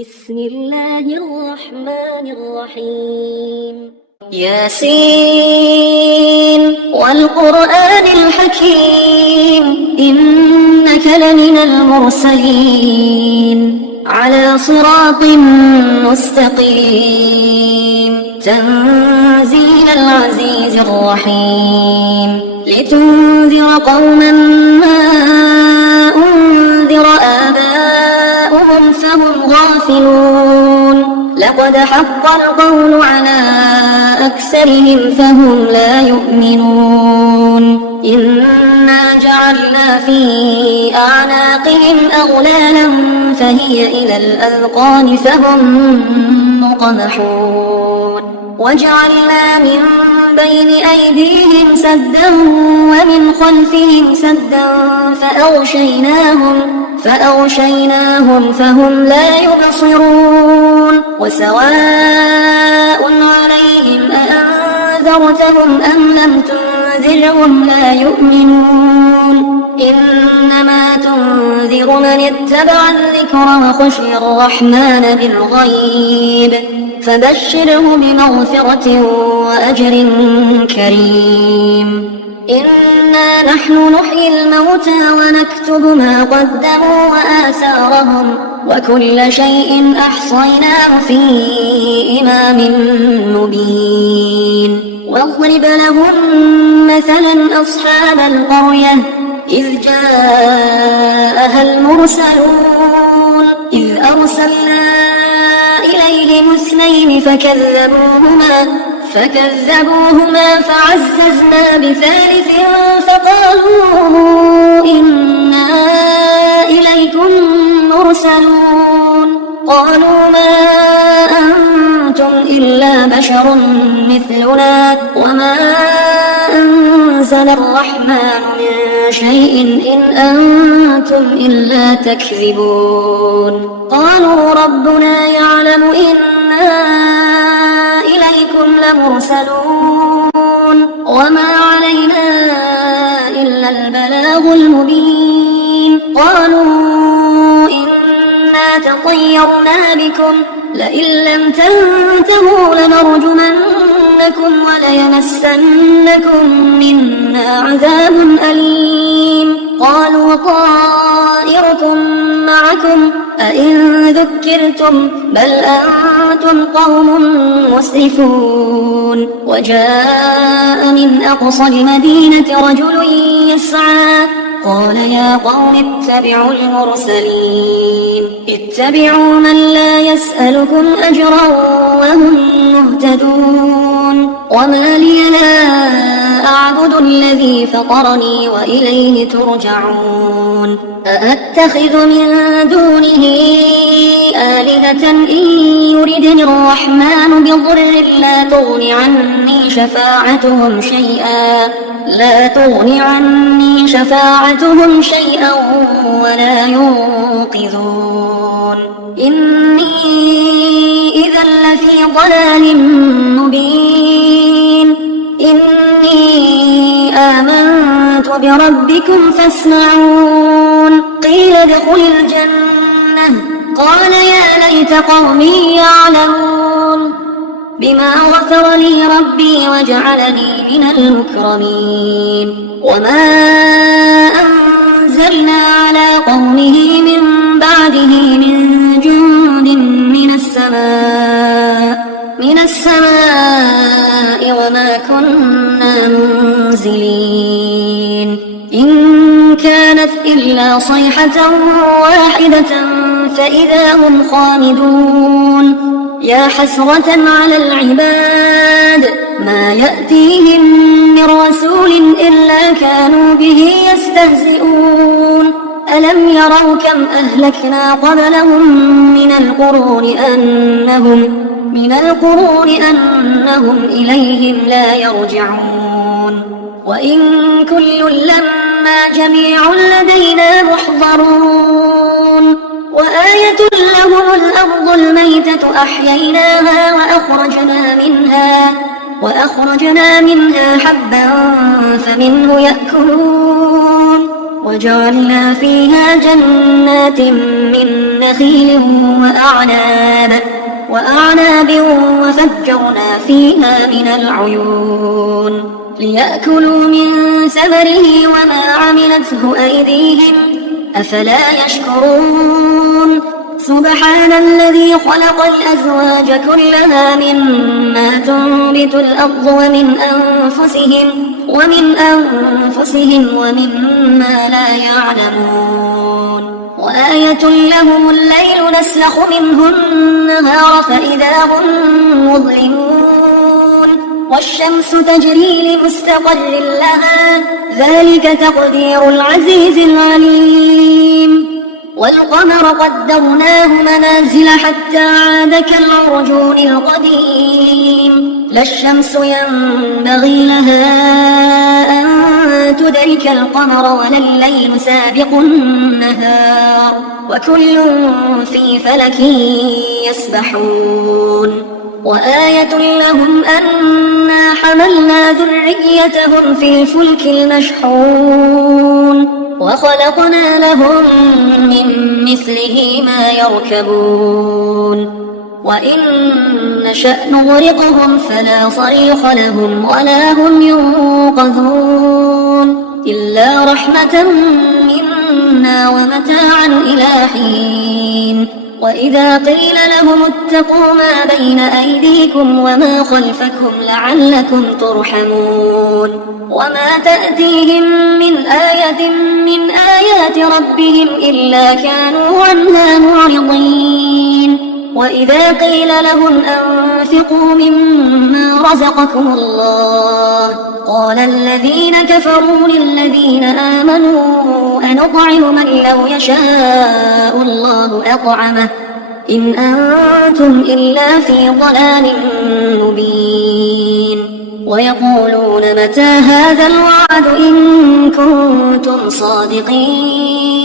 بسم الله الرحمن الرحيم ياسين والقرآن الحكيم إنك لمن المرسلين على صراط مستقيم تنزيل العزيز الرحيم لتنذر قوما ما أنذر آباؤهم فهم غافلون لقد حق القول على أكثرهم فهم لا يؤمنون إنا جعلنا في أعناقهم أغلالا فهي إلى الأذقان فهم مقمحون وجعلنا من بين أيديهم سدا ومن خلفهم سدا فأغشيناهم فهم لا يبصرون وسواء عليهم أأنذرتهم أم لم تنذرهم لا يؤمنون إنما تنذر من اتبع الذكر وخشي الرحمن بالغيب فبشره بمغفرة وأجر كريم إنا نحن نحيي الموتى ونكتب ما قدموا وآثارهم وكل شيء أحصيناه في إمام مبين واضرب لهم مثلا أصحاب القرية إذ جاءها المرسلون إذ أرسلنا إليهم اثنين فكذبوهما فعززنا بثالث فقالوا إنا إليكم مرسلون قالوا ما أنتم إلا بشر مثلنا وما أنزل الرحمن من شيء إن أنتم إلا تكذبون قالوا ربنا يعلم إنا إليكم لمرسلون وما علينا إلا البلاغ المبين قالوا إنا تطيرنا بكم لئن لم تنتهوا لنرجمنكم وليمسنكم منا عذاب أليم قالوا طائركم معكم أئن ذكرتم بل أنتم قوم مسرفون وجاء من أقصى المدينة رجل يسعى قال يا قوم اتبعوا المرسلين اتبعوا من لا يسألكم أجرا وهم مهتدون وما لي لا أعبد الذي فطرني وإليه ترجعون أأتخذ من دونه آلهة إن يردني الرحمن بضر لا تغن عني شفاعتهم شيئا ولا ينقذون إني إذا لفي ضلال مبين إني آمنت بربكم فاسمعون قيل ادخل الجنة قال يا ليت قومي يعلمون بما غفر لي ربي وجعلني من المكرمين وما أنزلنا على قومه من بعده من جند من السماء وما كنا منزلين إن كانت إلا صيحة واحدة فإذا هم خامدون يا حسرة على العباد ما يأتيهم من رسول إلا كانوا به يستهزئون ألم يروا كم أهلكنا قبلهم من القرون أنهم إليهم لا يرجعون وإن كل لما جميع لدينا محضرون وآية لهم الأرض الميتة أحييناها وأخرجنا منها حبا فمنه يأكلون وجعلنا فيها جنات من نخيل وأعناب وفجرنا فيها من العيون ليأكلوا من ثمره وما عملته أيديهم أفلا يشكرون سبحان الذي خلق الأزواج كلها مما تنبت الأرض ومن أنفسهم ومما لا يعلمون وآية لهم الليل نسلخ منه النهار فإذا هم مظلمون والشمس تجري لمستقر لها ذلك تقدير العزيز العليم والقمر قدرناه منازل حتى عاد كالعرجون القديم لا الشمس ينبغي لها أن تدرك القمر ولا الليل سابق النهار وكل في فلك يسبحون وآية لهم أنا حملنا ذريتهم في الفلك المشحون وخلقنا لهم من مثله ما يركبون وإن نشأ نغرقهم فلا صريخ لهم ولا هم ينقذون إلا رحمة منا ومتاعا إلى حين وإذا قيل لهم اتقوا ما بين أيديكم وما خلفكم لعلكم ترحمون وما تأتيهم من آية من آيات ربهم إلا كانوا عنها معرضين وإذا قيل لهم أنفقوا مما رزقكم الله قال الذين كفروا للذين آمنوا أنطعم من لو يشاء الله أطعمه إن أنتم إلا في ضلال مبين ويقولون متى هذا الوعد إن كنتم صادقين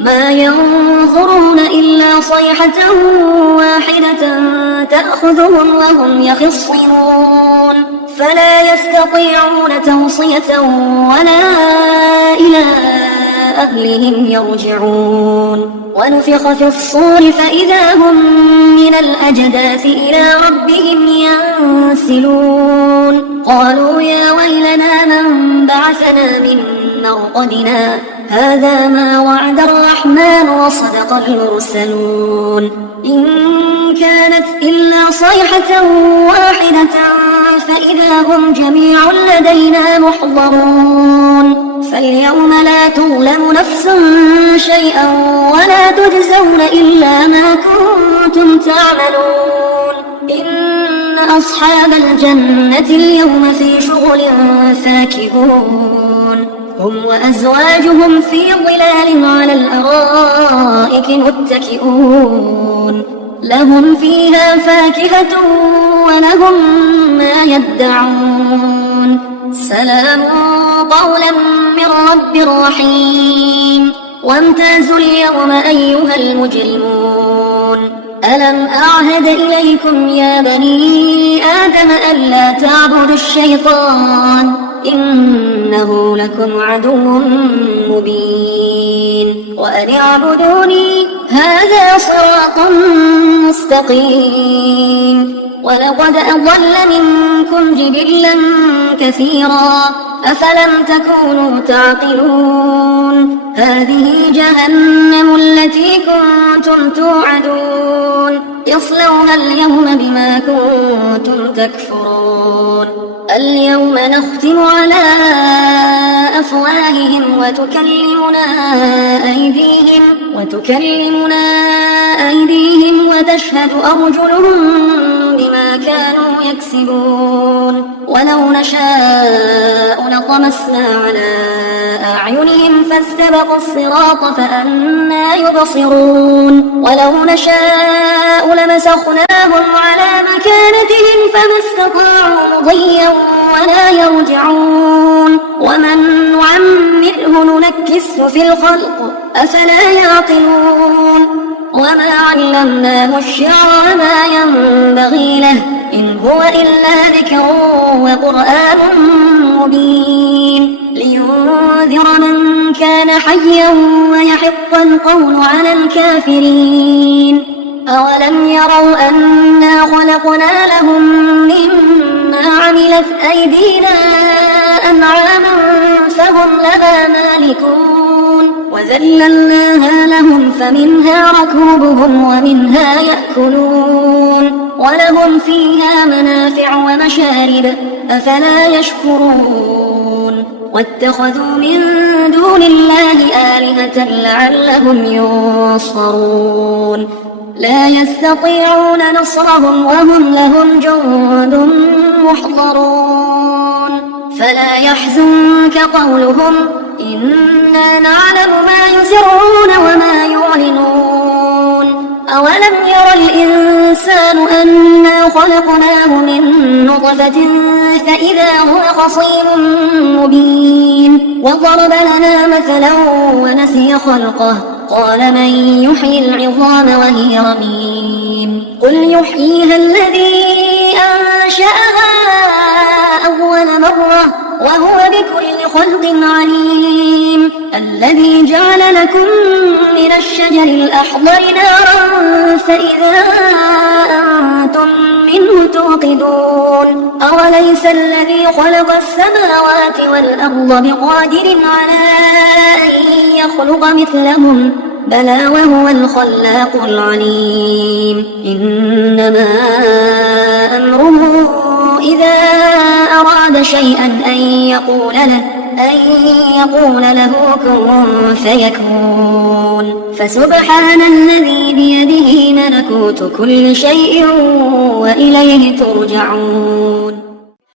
ما ينظرون إلا صيحة واحدة تأخذهم وهم يخصمون فلا يستطيعون توصية ولا إلى أهلهم يرجعون ونفخ في الصور فإذا هم من الأجداث إلى ربهم ينسلون قالوا يا ويلنا من بعثنا من مرقدنا هذا ما وعد الرحمن وصدق المرسلون إن كانت إلا صيحة واحدة فإذا هم جميع لدينا محضرون فاليوم لا تظلم نفس شيئا ولا تجزون إلا ما كنتم تعملون إن أصحاب الجنة اليوم في شغل فاكهون هم وأزواجهم في ظلال على الأرائك متكئون لهم فيها فاكهة ولهم ما يدعون سلام قولا من رب رحيم وامتازوا اليوم أيها المجرمون ألم أعهد إليكم يا بني آدم ألا تعبدوا الشيطان إنه لكم عدو مبين وأن اعبدوني هذا صراط مستقيم ولقد أضل منكم جبلا كثيرا أفلم تكونوا تعقلون هذه جهنم التي كنتم توعدون اصلوها اليوم بما كنتم تكفرون اليوم نختم على أفواههم وتكلمنا أيديهم وتشهد أرجلهم بما كانوا يكسبون ولو نشاء لطمسنا على أعينهم فاستبقوا الصراط فأنى يبصرون ولو نشاء لمسخناهم على مكانتهم فما استطاعوا مضيا ولا يرجعون ومن نعمره ننكسه في الخلق أفلا يعقلون وما علمناه الشعر وما ينبغي له إن هو إلا ذكر وقرآن مبين لينذر من كان حيا ويحق القول على الكافرين. أولم يروا أنا خلقنا لهم مما عملت أيدينا أنعاما فهم لها مالكون وذللناها لهم فمنها ركوبهم ومنها يأكلون ولهم فيها منافع ومشارب أفلا يشكرون. واتخذوا من دون الله آلهة لعلهم ينصرون لا يستطيعون نصرهم وهم لهم جند محضرون. فلا يحزنك قولهم إنا نعلم ما يسرون وما يعلنون. أولم ير الإنسان أنا خلقناه من نطفة فإذا هو خصيم مبين وضرب لنا مثلا ونسي خلقه قال من يحيي العظام وهي رميم قل يحييها الذي أنشأها أول مرة وهو بكل خلق عليم. الذي جعل لكم من الشجر الأخضر نارا فإذا أنتم منه توقدون. أوليس الذي خلق السماوات والأرض بقادر على أن يخلق مثلهم بلى وهو الخلاق العليم. إنما أمره إذا أراد شيئا أن يقول له كن فيكون. فسبحان الذي بيده ملكوت كل شيء وإليه ترجعون.